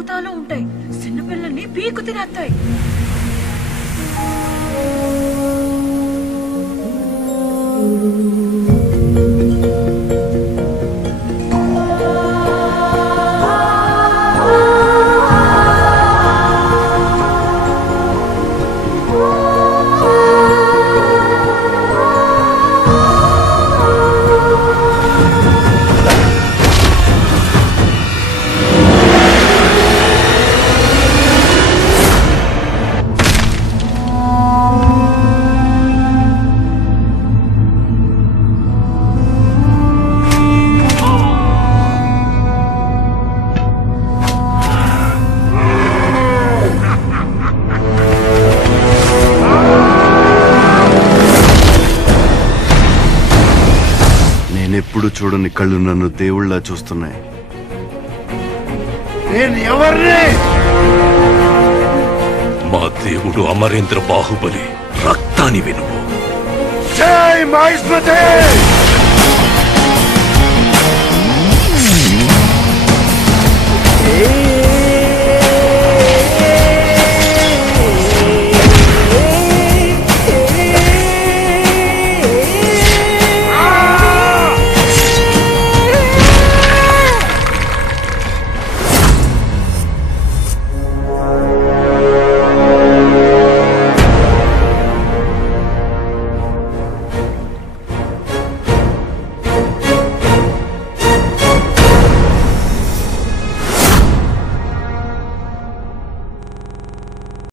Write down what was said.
భూతాలు ఉంటాయి, చిన్నపిల్లల్ని పీకు తినేస్తాయి. నేనెప్పుడు చూడని కళ్ళు నన్ను దేవుళ్ళ చూస్తున్నాయి. నేను ఎవరిని? మా దేవుడు అమరేంద్ర బాహుబలి. రక్తాన్ని వినువు. జై మహేశ్వరి.